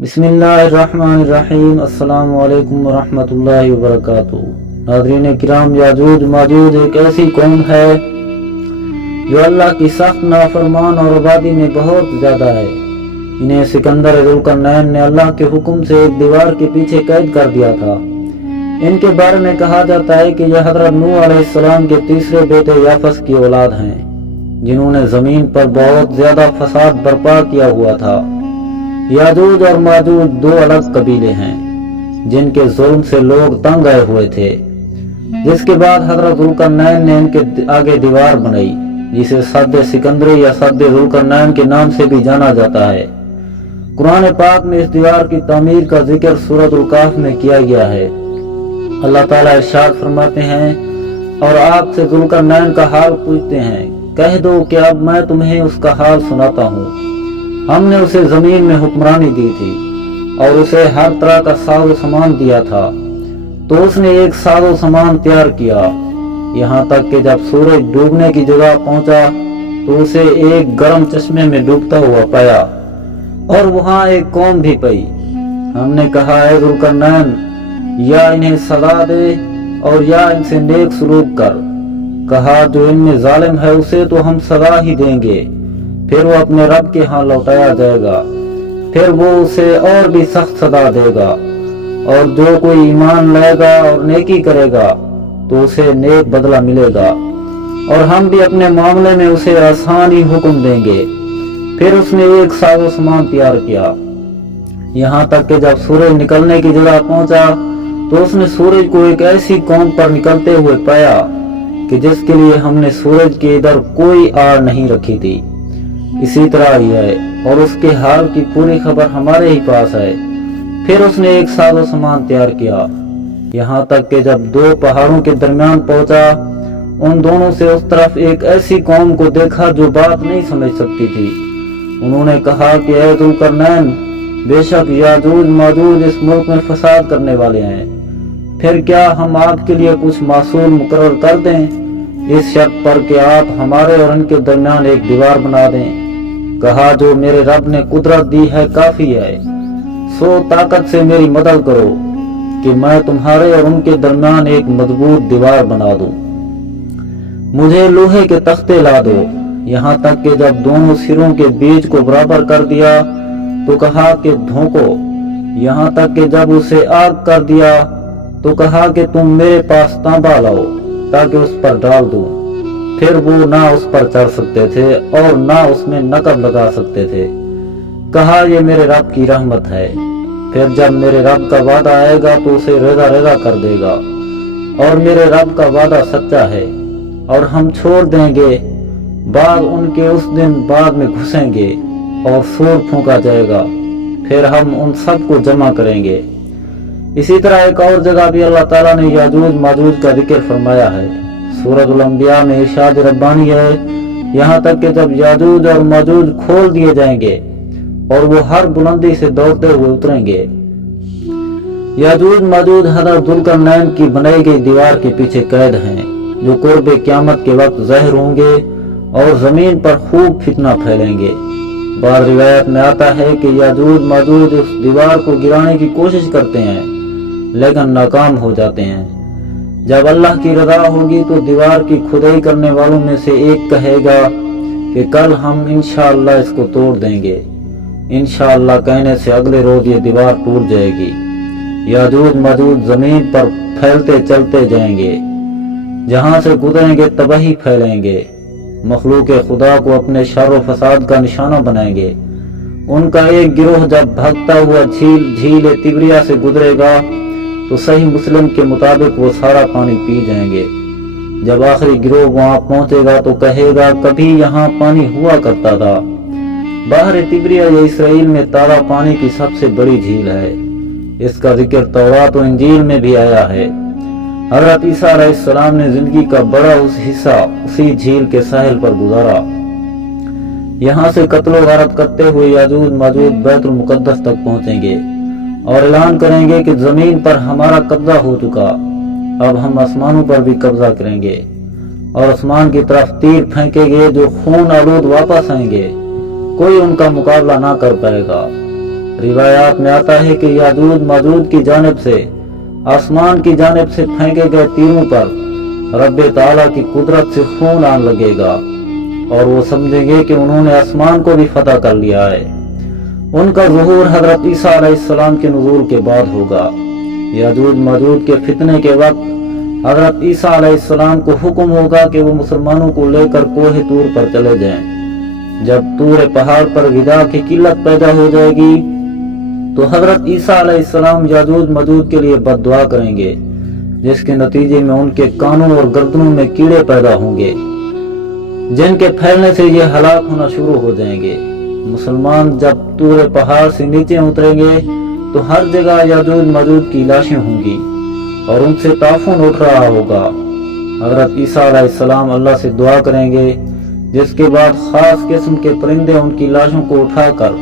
बिस्मिल्लाहिर्रहमानिर्रहीम। अस्सलाम वालेकुम वरहमतुल्लाहि वबरकातुहू। नाज़रीन किराम, याजूज माजूज एक ऐसी कौम है जो अल्लाह की सख्त नाफरमान और आबादी में बहुत ज़्यादा है। इन्हें सिकंदर ज़ुल्करनैन ने अल्लाह के हुक्म से एक दीवार के पीछे कैद कर दिया था। इनके बारे में कहा जाता है कि यह हज़रत नूह अलैहिस्सलाम के तीसरे बेटे याफस की औलाद हैं, जिन्होंने ज़मीन पर बहुत ज़्यादा फसाद बर्पा किया हुआ था। याजूज और माजूज दो अलग कबीले हैं जिनके जुल्म से लोग तंग आए हुए थे, जिसके बाद हज़रत ज़ुल्करनैन ने इनके आगे दीवार बनाई, जिसे सद्द सिकंदरी या सद्द ज़ुल्करनैन के नाम से भी जाना जाता है। कुरान पाक में इस दीवार की तामीर का जिक्र सूरह काफ में किया गया है। अल्लाह ताला इरशाद फरमाते हैं, और आपसे ज़ुल्करनैन का हाल पूछते हैं, कह दो कि अब मैं तुम्हें उसका हाल सुनाता हूँ। हमने उसे जमीन में हुक्मरानी दी थी और उसे हर तरह का साजो सामान दिया था, तो उसने एक साजो सामान तैयार किया, यहाँ तक कि जब सूरज डूबने की जगह पहुंचा तो उसे एक गर्म चश्मे में डूबता हुआ पाया और वहां एक कौम भी पाई। हमने कहा, है ज़ुल्करनैन, या इन्हें सजा दे और या इनसे नेक सलूक कर। कहा, जो इनमें जालिम है उसे तो हम सजा ही देंगे, फिर वो अपने रब के यहाँ लौटाया जाएगा, फिर वो उसे और भी सख्त सजा देगा, और जो कोई ईमान लाएगा और नेकी करेगा तो उसे नेक बदला मिलेगा, और हम भी अपने मामले में उसे आसान ही हुक्म देंगे। फिर उसने एक साजो सामान तैयार किया, यहाँ तक कि जब सूरज निकलने की जगह पहुंचा तो उसने सूरज को एक ऐसी कौम पर निकलते हुए पाया कि जिसके लिए हमने सूरज के इधर कोई आड़ नहीं रखी थी। इसी तरह ही है, और उसके हाल की पूरी खबर हमारे ही पास है। फिर उसने एक साजो सामान तैयार किया, यहाँ तक कि जब दो पहाड़ों के दरमियान पहुंचा, उन दोनों से उस तरफ एक ऐसी कौम को देखा जो बात नहीं समझ सकती थी। उन्होंने कहा कि ऐ ज़ुल्करनैन, बेशक याजूज माजूज इस मुल्क में फसाद करने वाले हैं, फिर क्या हम आपके लिए कुछ मासूल मुकर्रर कर दें, इस शर्त पर कि आप हमारे और उनके दरमियान एक दीवार बना दें। कहा, जो मेरे रब ने कुदरत दी है काफी है, सो ताकत से मेरी मदद करो कि मैं तुम्हारे और उनके दरमियान एक मजबूत दीवार बना दूं। मुझे लोहे के तख्ते ला दो, यहाँ तक कि जब दोनों सिरों के बीच को बराबर कर दिया तो कहा कि धोको, यहाँ तक कि जब उसे आग कर दिया तो कहा कि तुम मेरे पास तांबा लाओ ताकि उस पर डाल दूं। फिर वो ना उस पर चढ़ सकते थे और ना उसमें नकब लगा सकते थे। कहा, ये मेरे रब की रहमत है, फिर जब मेरे रब का वादा आएगा तो उसे रेजा रेजा कर देगा, और मेरे रब का वादा सच्चा है, और हम छोड़ देंगे। बाद उनके उस दिन बाद में घुसेंगे और सूर फूंका जाएगा, फिर हम उन सब को जमा करेंगे। इसी तरह एक और जगह भी अल्लाह ताला ने याजूज माजूज का जिक्र फरमाया है। सूरह अंबिया में इरशाद रब्बानी है, यहाँ तक कि जब याजूज और माजूज खोल दिए जाएंगे और वो हर बुलंदी से दौड़ते हुए उतरेंगे। याजूज माजूज हज़रत ज़ुल्करनैन की बनाई गई दीवार के पीछे कैद हैं, जो कुर्ब क़यामत के वक्त ज़ाहिर होंगे और जमीन पर खूब फितना फैलेंगे। बाद रिवायत में आता है कि याजूज माजूज उस दीवार को गिराने की कोशिश करते हैं लेकिन नाकाम हो जाते हैं। जब अल्लाह की रजा होगी तो दीवार की खुदाई करने वालों में से एक कहेगा कि कल हम इंशाअल्लाह इसको तोड़ देंगे। इंशाअल्लाह कहने से अगले रोज ये दीवार टूट जाएगी। याजूज माजूज जमीन पर फैलते चलते जाएंगे, जहां से गुजरेंगे तबाही फैलेंगे, मखलूक खुदा को अपने शर व फसाद का निशाना बनाएंगे। उनका एक गिरोह जब भागता हुआ झील तिबरिया से गुजरेगा तो सही मुस्लिम के मुताबिक वो सारा पानी पी जाएंगे। जब आखिरी गिरोह वहां पहुंचेगा तो कहेगा, कभी यहाँ पानी हुआ करता था। बाहर तिबरिया या इसराइल में तारा पानी की सबसे बड़ी झील है। इसका जिक्र तौरात और इंजील में भी आया है। हज़रत ईसा अलैहिस्सलाम ने जिंदगी का बड़ा उस हिस्सा उसी झील के साहिल पर गुजारा। यहाँ से कत्लो गारत करते हुए याजूज माजूज बैतुल मुकद्दस तक पहुंचेंगे और ऐलान करेंगे कि जमीन पर हमारा कब्जा हो चुका, अब हम आसमानों पर भी कब्जा करेंगे, और आसमान की तरफ तीर फेंकेंगे जो खून आलूद वापस आएंगे, कोई उनका मुकाबला ना कर पाएगा। रिवायात में आता है कि याजूज माजूज की जानिब से आसमान की जानिब से फेंके गए तीरों पर रब्बे ताला की कुदरत से खून आने लगेगा और वो समझेंगे कि उन्होंने आसमान को भी फतह कर लिया है। उनका ज़ुहूर हज़रत ईसा अलैहिस्सलाम के नुज़ूल के बाद होगा। याजूज माजूज के फितने के वक्त हज़रत ईसा अलैहिस्सलाम को हुक्म होगा कि वो मुसलमानों को लेकर कोहे तूर पर चले जाएं। जब तूर पहाड़ पर ग़िज़ा की किल्लत पैदा हो जाएगी तो हज़रत ईसा अलैहिस्सलाम याजूज माजूज के लिए बद्दुआ करेंगे, जिसके नतीजे में उनके कानों और गर्दनों में कीड़े पैदा होंगे, जिनके फैलने से ये हलाक होना शुरू हो जाएंगे। मुसलमान जब तूर पहाड़ से नीचे उतरेंगे तो हर जगह याजूज माजूज की लाशें होंगी और उनसे ताफून उठ रहा होगा। हज़रत ईसा अलैहिस्सलाम अल्लाह से दुआ करेंगे, जिसके बाद खास किस्म के परिंदे उनकी लाशों को उठाकर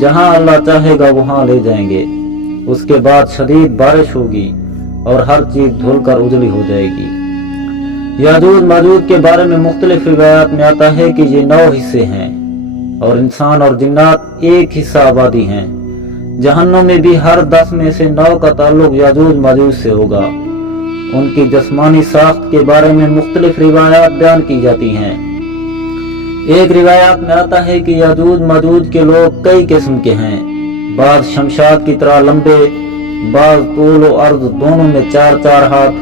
जहां अल्लाह चाहेगा वहां ले जाएंगे। उसके बाद शदीद बारिश होगी और हर चीज धुलकर उजली हो जाएगी। याजूज माजूज के बारे में मुख्तलिफ रिवायात में आता है कि ये 9 हिस्से हैं और इंसान और जिन्नात एक हिस्सा आबादी हैं। जहन्नुम में भी हर 10 में से 9 का ताल्लुक याजूज माजूज से होगा। उनकी जिस्मानी साख्त के बारे में मुख्तलिफ रिवायात बयान की जाती हैं। एक रिवायात में आता है कि याजूज माजूज के लोग कई किस्म के हैं। बाज़ शमशाद की तरह लंबे, बाज़ तूल और अर्ज दोनों में 4-4 हाथ,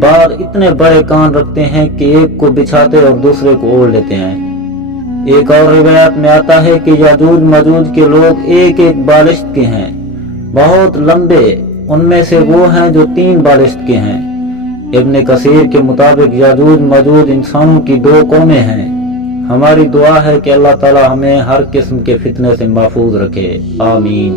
बाज़ इतने बड़े कान रखते हैं कि एक को बिछाते और दूसरे को ओढ़ लेते हैं। एक और रिवायत में आता है कि याजूज माजूज के लोग एक बालिश्त के हैं, बहुत लंबे। उनमें से वो हैं जो 3 बालिश्त के हैं। इब्न कसीर के मुताबिक याजूज माजूज इंसानों की 2 कौमें हैं। हमारी दुआ है कि अल्लाह ताला हमें हर किस्म के फितने से महफूज रखे। आमीन।